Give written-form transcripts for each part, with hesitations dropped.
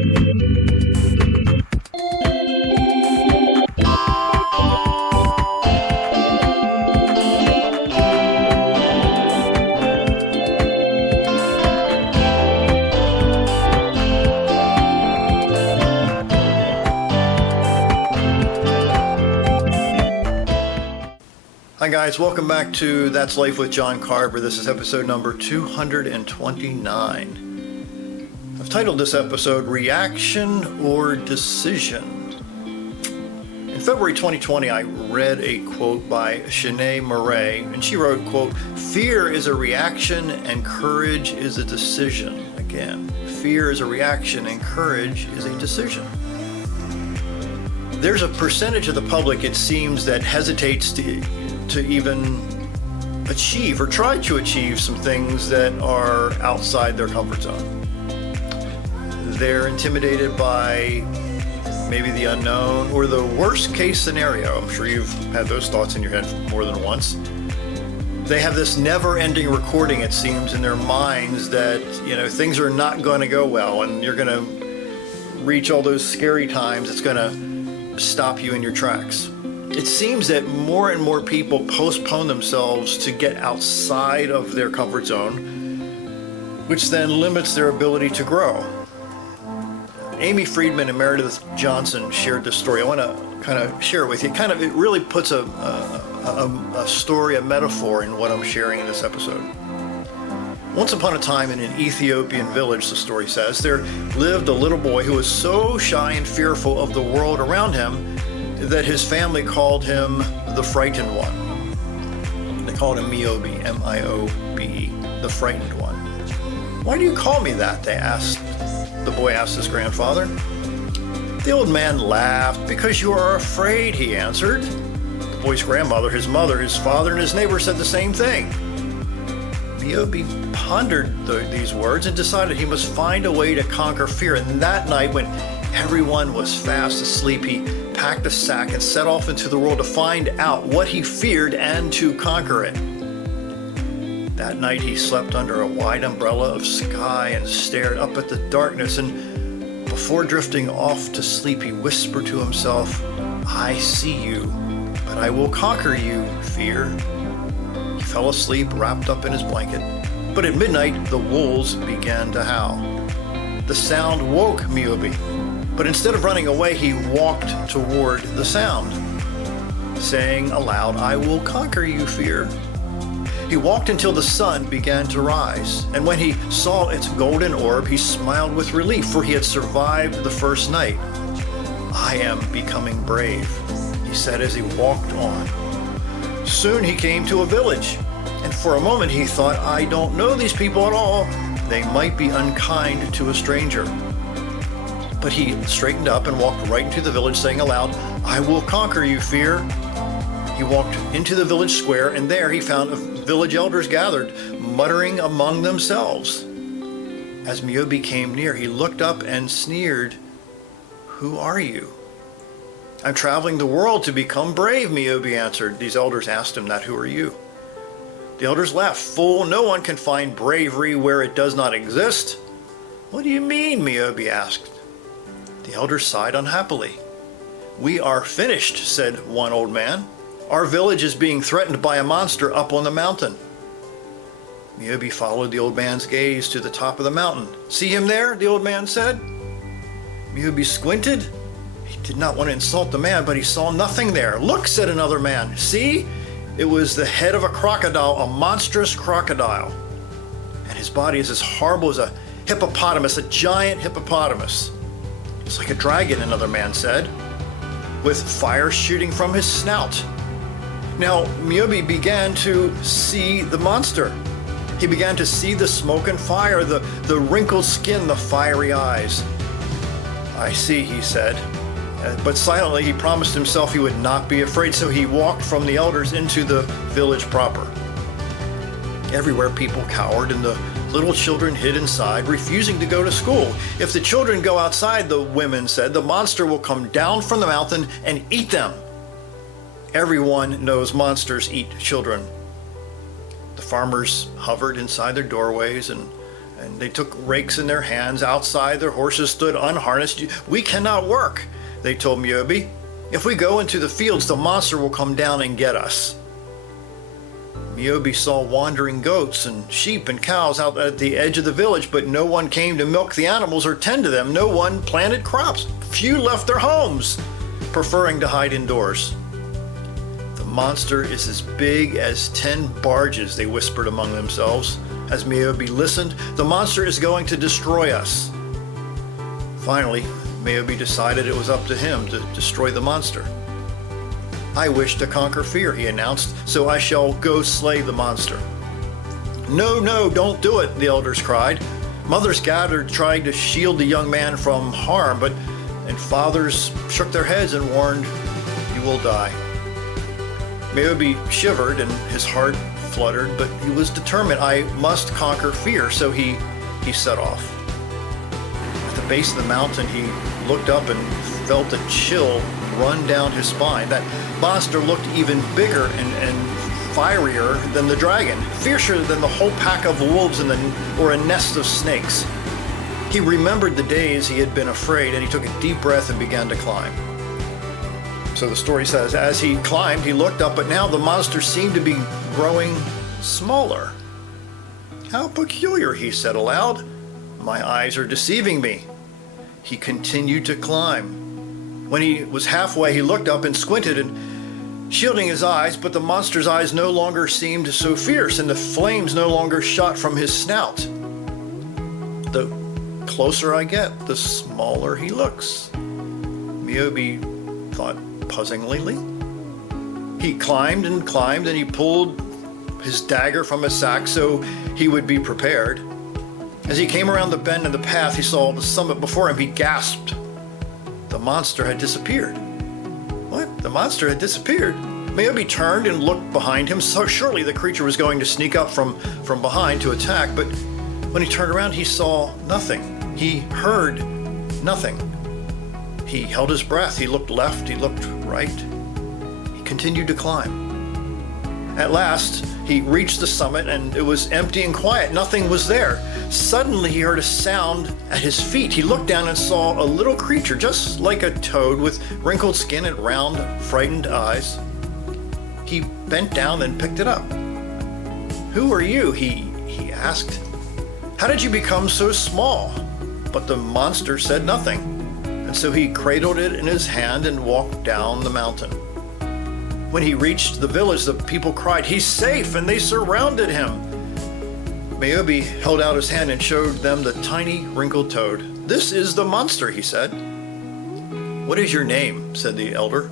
Hi guys, welcome back to That's Life with John Carver. This is episode number 229. I've titled this episode Reaction or Decision. In February 2020, I read a quote by Shaneé Moret, and she wrote, quote, "Fear is a reaction and courage is a decision." Again, fear is a reaction and courage is a decision. There's a percentage of the public, it seems, that hesitates to even achieve or try to achieve some things that are outside their comfort zone. They're intimidated by maybe the unknown or the worst case scenario. I'm sure you've had those thoughts in your head more than once. They have this never-ending recording, it seems, in their minds that, things are not going to go well and you're going to reach all those scary times. It's going to stop you in your tracks. It seems that more and more people postpone themselves to get outside of their comfort zone, which then limits their ability to grow. Amy Friedman and Meredith Johnson shared this story. I want to kind of share it with you. It really puts a story, a metaphor in what I'm sharing in this episode. Once upon a time in an Ethiopian village, the story says, there lived a little boy who was so shy and fearful of the world around him that his family called him the frightened one. They called him Miobe, M-I-O-B-E, the frightened one. "Why do you call me that?" the boy asked his grandfather. The old man laughed. "Because you are afraid," he answered. The boy's grandmother, his mother, his father, and his neighbor said the same thing. Miobe pondered these words and decided he must find a way to conquer fear. And that night, when everyone was fast asleep, he packed a sack and set off into the world to find out what he feared and to conquer it. That night he slept under a wide umbrella of sky and stared up at the darkness, and before drifting off to sleep he whispered to himself, "I see you, but I will conquer you, fear." He fell asleep wrapped up in his blanket, but at midnight the wolves began to howl. The sound woke Miobe, but instead of running away, he walked toward the sound, saying aloud, "I will conquer you, fear." He walked until the sun began to rise, and when he saw its golden orb, he smiled with relief, for he had survived the first night. "I am becoming brave," he said as he walked on. Soon he came to a village, and for a moment he thought, "I don't know these people at all. They might be unkind to a stranger." But he straightened up and walked right into the village, saying aloud, "I will conquer you, fear." He walked into the village square, and there he found village elders gathered, muttering among themselves. As Miobe came near, he looked up and sneered, "Who are you?" "I'm traveling the world to become brave," Miobe answered. These elders asked him that, "Who are you?" The elders laughed. "Fool, no one can find bravery where it does not exist." "What do you mean?" Miobe asked. The elders sighed unhappily. "We are finished," said one old man. "Our village is being threatened by a monster up on the mountain." Miobe followed the old man's gaze to the top of the mountain. "See him there?" the old man said. Miobe squinted. He did not want to insult the man, but he saw nothing there. "Look," said another man. "See? It was the head of a crocodile, a monstrous crocodile. And his body is as horrible as a hippopotamus, a giant hippopotamus." "It's like a dragon," another man said, "with fire shooting from his snout." Now, Miobe began to see the monster. He began to see the smoke and fire, the wrinkled skin, the fiery eyes. "I see," he said. But silently he promised himself he would not be afraid, so he walked from the elders into the village proper. Everywhere people cowered and the little children hid inside, refusing to go to school. "If the children go outside," the women said, "the monster will come down from the mountain and eat them." Everyone knows monsters eat children. The farmers hovered inside their doorways and And they took rakes in their hands. Outside, their horses stood unharnessed. "We cannot work," they told Miobe. "If we go into the fields, the monster will come down and get us." Miobe saw wandering goats and sheep and cows out at the edge of the village, but no one came to milk the animals or tend to them. No one planted crops. Few left their homes, preferring to hide indoors. "The monster is as big as 10 barges, they whispered among themselves. As Miobe listened, "The monster is going to destroy us." Finally, Miobe decided it was up to him to destroy the monster. "I wish to conquer fear," he announced, "so I shall go slay the monster." "No, no, don't do it," the elders cried. Mothers gathered, trying to shield the young man from harm, and fathers shook their heads and warned, "You will die." Miobe shivered and his heart fluttered, but he was determined. "I must conquer fear," so he set off. At the base of the mountain, he looked up and felt a chill run down his spine. That monster looked even bigger and fierier than the dragon, fiercer than the whole pack of wolves or a nest of snakes. He remembered the days he had been afraid, and he took a deep breath and began to climb. So the story says, as he climbed, he looked up, but now the monster seemed to be growing smaller. "How peculiar," he said aloud. "My eyes are deceiving me." He continued to climb. When he was halfway, he looked up and squinted, and shielding his eyes, but the monster's eyes no longer seemed so fierce, and the flames no longer shot from his snout. "The closer I get, the smaller he looks," Miobe thought puzzlingly. He climbed, and he pulled his dagger from his sack so he would be prepared. As he came around the bend in the path, he saw the summit before him. He gasped. The monster had disappeared. What? The monster had disappeared? Miobe turned and looked behind him. So surely the creature was going to sneak up from behind to attack, but when he turned around, he saw nothing. He heard nothing. He held his breath. He looked left. He looked right. He continued to climb. At last, he reached the summit, and it was empty and quiet. Nothing was there. Suddenly, he heard a sound at his feet. He looked down and saw a little creature, just like a toad, with wrinkled skin and round, frightened eyes. He bent down and picked it up. "Who are you?" he asked. "How did you become so small?" But the monster said nothing, and so he cradled it in his hand and walked down the mountain. When he reached the village, the people cried, "He's safe!" and they surrounded him. Miobe held out his hand and showed them the tiny, wrinkled toad. "This is the monster," he said. "What is your name?" said the elder.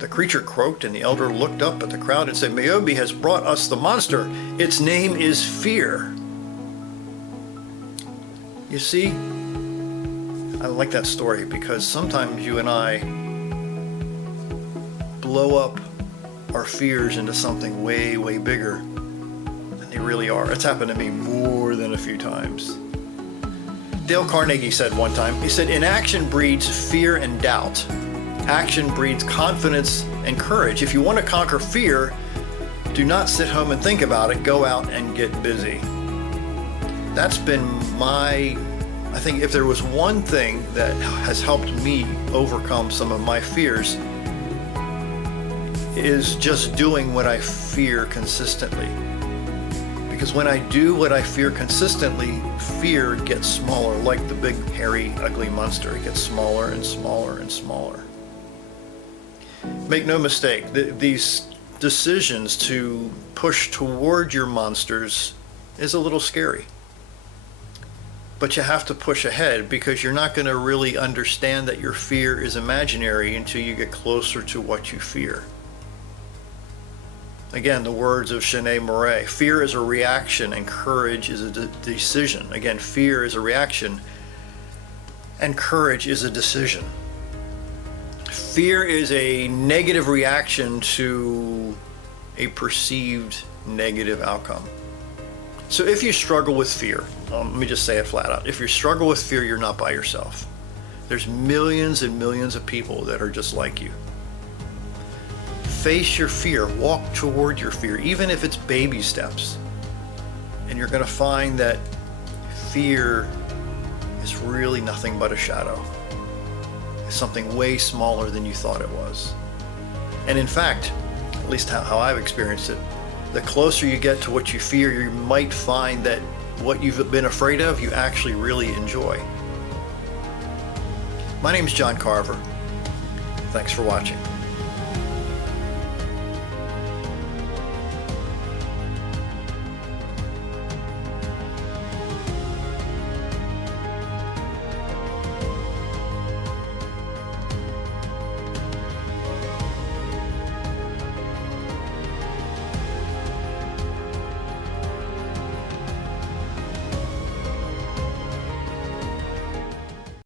The creature croaked, and the elder looked up at the crowd and said, "Miobe has brought us the monster. Its name is Fear." You see, I like that story because sometimes you and I blow up our fears into something way, way bigger than they really are. It's happened to me more than a few times. Dale Carnegie said one time, he said, "Inaction breeds fear and doubt. Action breeds confidence and courage. If you want to conquer fear, do not sit home and think about it. Go out and get busy." That's been I think if there was one thing that has helped me overcome some of my fears, is just doing what I fear consistently. Because when I do what I fear consistently, fear gets smaller, like the big, hairy, ugly monster. It gets smaller and smaller and smaller. Make no mistake, these decisions to push toward your monsters is a little scary. But you have to push ahead because you're not going to really understand that your fear is imaginary until you get closer to what you fear. Again, the words of Shaneé Moret, fear is a reaction and courage is a decision. Again, fear is a reaction and courage is a decision. Fear is a negative reaction to a perceived negative outcome. So if you struggle with fear, let me just say it flat out. If you struggle with fear, you're not by yourself. There's millions and millions of people that are just like you. Face your fear, walk toward your fear, even if it's baby steps. And you're going to find that fear is really nothing but a shadow. It's something way smaller than you thought it was. And in fact, at least how I've experienced it, the closer you get to what you fear, you might find that what you've been afraid of, you actually really enjoy. My name is John Carver. Thanks for watching.